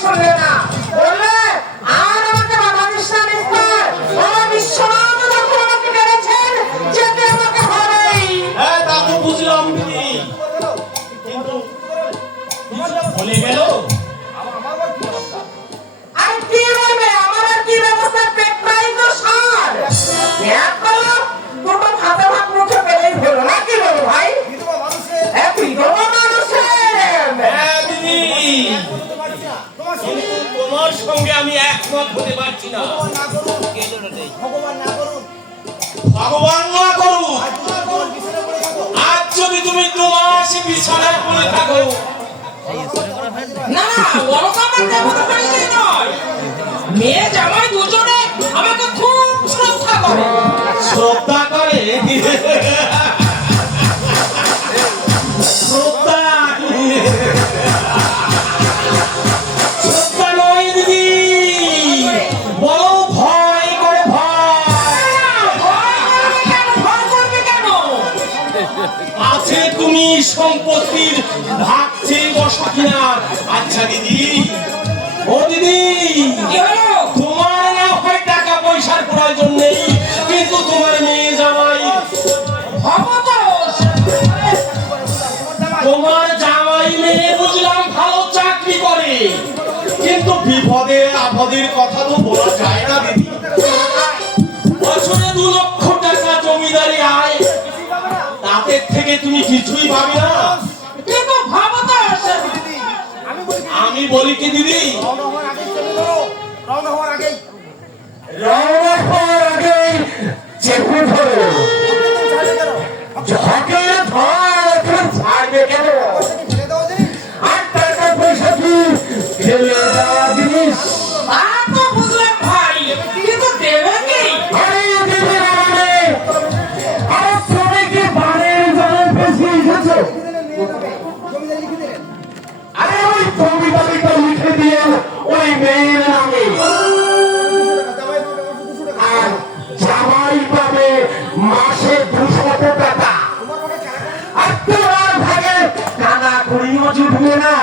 শুনলে না, বললে আর আমাকে বাধা দিস না মিস্টার। বাবা বিশ্বনাথ যখন আমাকে মেরেছেন, যেতে আমাকে হবেই। হ্যাঁ তা তো বুঝলাম দিদি, কিন্তু বলে গেল আর কি বলবে, আমার আর কি ব্যবস্থা, পেটটাই তো সার। এক বলো, দুটো ভাতে ভাত মুখে পেলেই হলো, না কি বলো ভাই? এক বিধবা মানুষের। হ্যাঁ দিদি, কিন্তু তোমার সঙ্গে আমি একমত হতে পারছি না। ভগবান না করুক, আজ যদি তুমি 2 মাস বিছানায় পড়ে থাকো। না বড় আমার দেবতা বাড়িতে নয়, মেয়ে জামাই দুজনে আমাকে খুব শ্রদ্ধা করে। শ্রদ্ধা করে? শ্রদ্ধা শ্রদ্ধা নয় দিদি, বড় ভয় করে, ভয় করবে কেন? আছে তুমি সম্পত্তির ভাগ চেয়ে বসো কিনা। আচ্ছা দিদি, ও দিদি, কি হলো? তোমার না হয় টাকা পয়সার প্রয়োজন নেই, কিন্তু তোমার মেয়ে জামাই, ভবতোষ। তোমার জামাই মেয়ে বুঝলাম ভালো চাকরি করে, কিন্তু বিপদে আপদের কথা তো বলা যায় না দিদি। বছরে 2 লক্ষ টাকা জমিদারি আয়, তাদের থেকে তুমি কিছুই পাবে না। কিন্তু ভবতোষ। আমি বলি কি দিদি, রওনা হওয়ার আগেই চেপে ধরো, ঝকে ধর ছাড়বে কেন? আর টাকা পয়সা কি ফেলে দেওয়া জিনিস? তা তো বুঝলাম ভাই, কিন্তু দেবে কি? আরে দেবে না মানে? আরে তুমি কি বানের জলে ভেসে এসেছো? আরে ওই জমিদারিটা লিখে দিয়ে ওই মেয়ের নামে, আর জামাই পাবে মাসে 200 টাকা। আর তোমার ভাগে টাকা করিও জুটবে না।